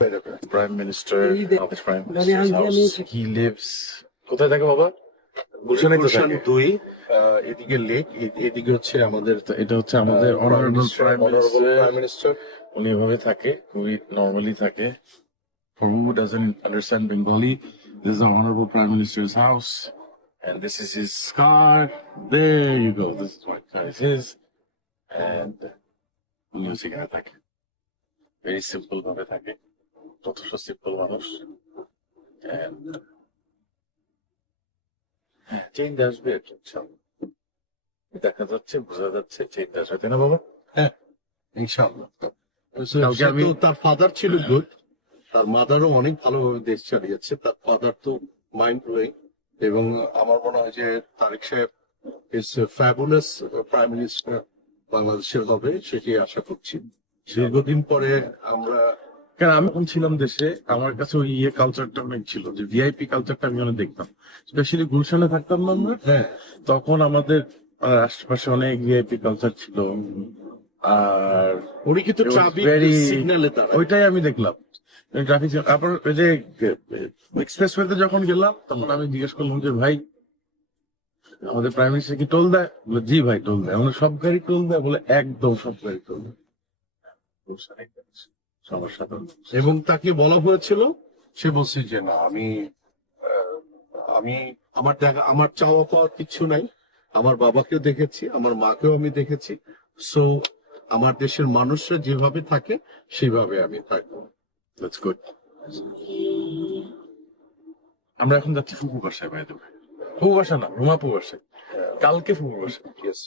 Prime Minister of the Prime Minister's house. He lives. কোথায় থাকে বাবা? গুলশানেই তো থাকে। 2 এদিকে লেক, এদিকে হচ্ছে আমাদের, এটা হচ্ছে আমাদের অনারেবল প্রাইম মিনিস্টার। উনি এভাবে থাকে, খুবই নর্মালি থাকে। For who doesn't understand Bengali, this is the honorable Prime Minister's house, and this is his car. There you go. This is what car is his, and উনি সেখানে থাকে। Very simple ভাবে থাকে, যথেষ্ট সিম্পল মানুষ। And change আসবে, দেখা যাচ্ছে, বোঝা যাচ্ছে চেঞ্জ আসবে, তাই না বাবা? হ্যাঁ, ইনশাআল্লাহ। কালকে আমি তার ফাদার ছিল গুড, তার মাদারও অনেক ভালোভাবে দেশ চালিয়েছে। তার ফাদার তো মাইন্ড ব্লোয়িং, এবং আমার মনে হয় যে তারেক সাহেব ইজ ফ্যাবুলাস প্রাইম মিনিস্টার বাংলাদেশের হবে, সেটি আশা করছি। দীর্ঘদিন পরে আমরা, কারণ আমি যখন ছিলাম দেশে, আমার কাছে ওই কালচারটা অনেক ছিল, যে ভিআইপি কালচারটা আমি অনেক দেখতাম। স্পেশালি গুলশানে থাকতাম না আমরা, হ্যাঁ, তখন আমাদের আশেপাশে অনেক ভিআইপি কালচার ছিল। আর উনি কিন্তু It was ট্রাফিক very- সিগন্যালে দাঁড়ায়। ওইটাই আমি দেখলাম, ট্রাফিক। তারপর ওই যে এক্সপ্রেস ওয়েতে যখন গেলাম, তখন আমি জিজ্ঞেস করলাম যে ভাই, আমাদের প্রাইম মিনিস্টার কি টোল দেয়? বলে জি ভাই টোল দেয়। আমরা সব গাড়ি টোল দেয়? বলে একদম সব গাড়ি টোল দেয়। সমস্যা তো এবং তাকে বলা হয়েছিল, সে বলছে যে না, আমি আমার চাওয়া পাওয়ার কিছু নাই। আমার বাবাকেও দেখেছি, আমার মাকেও আমি দেখেছি। সো আমার দেশের মানুষরা যেভাবে থাকে সেভাবে আমি থাকবো। That's good. আমরা এখন যাচ্ছি ফুপু বাসায়, বাইরে ফুপু বাসা না, রুমাপু বাসায়। কালকে ফুপু বাসায়। Yes.